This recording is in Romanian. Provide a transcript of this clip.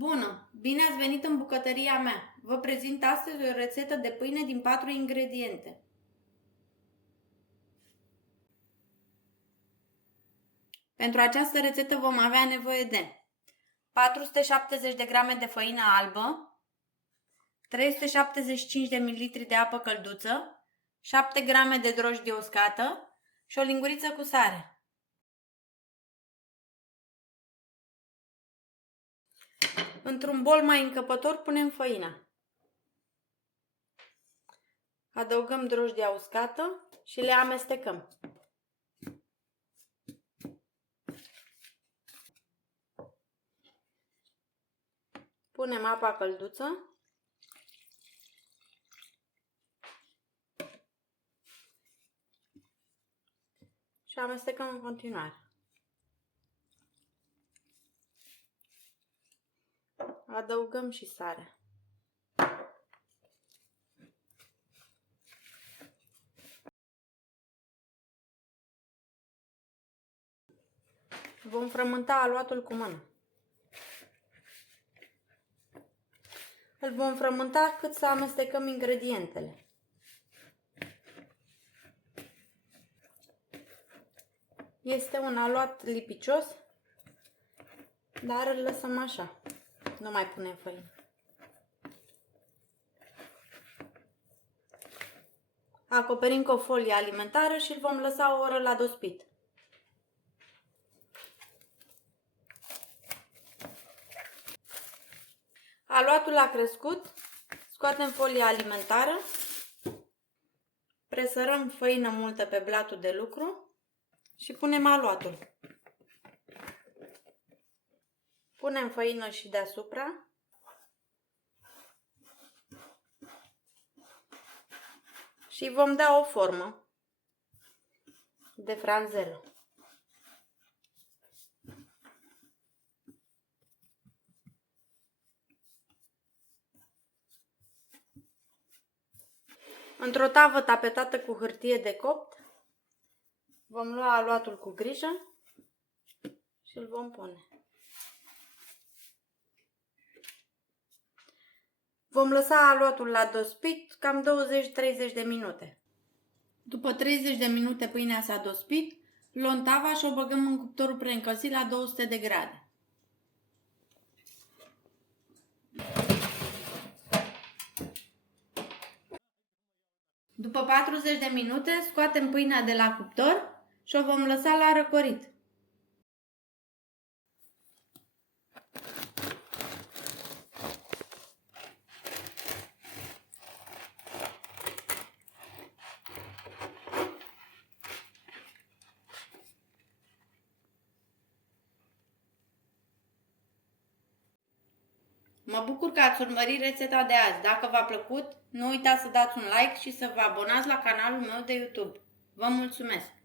Bună! Bine ați venit în bucătăria mea! Vă prezint astăzi o rețetă de pâine din 4 ingrediente. Pentru această rețetă vom avea nevoie de 470 de grame de făină albă, 375 de ml de apă călduță, 7 grame de drojdie uscată și o linguriță cu sare. Într-un bol mai încăpător punem făina. Adăugăm drojdia uscată și le amestecăm. Punem apa călduță și amestecăm în continuare. Adăugăm și sare. Vom frământa aluatul cu mână. Îl vom frământa cât să amestecăm ingredientele. Este un aluat lipicios, dar îl lăsăm așa. Nu mai punem făină. Acoperim cu o folie alimentară și îl vom lăsa o oră la dospit. Aluatul a crescut, scoatem folia alimentară, presărăm făină multă pe blatul de lucru și punem aluatul. Punem făină și deasupra. Și vom da o formă de franzelă. Într-o tavă tapetată cu hârtie de copt, vom lua aluatul cu grijă și îl vom pune. Vom lăsa aluatul la dospit cam 20-30 de minute. După 30 de minute pâinea s-a dospit, luăm tava și o băgăm în cuptorul preîncălzit la 200 de grade. După 40 de minute scoatem pâinea de la cuptor și o vom lăsa la răcorit. Mă bucur că ați urmărit rețeta de azi. Dacă v-a plăcut, nu uitați să dați un like și să vă abonați la canalul meu de YouTube. Vă mulțumesc!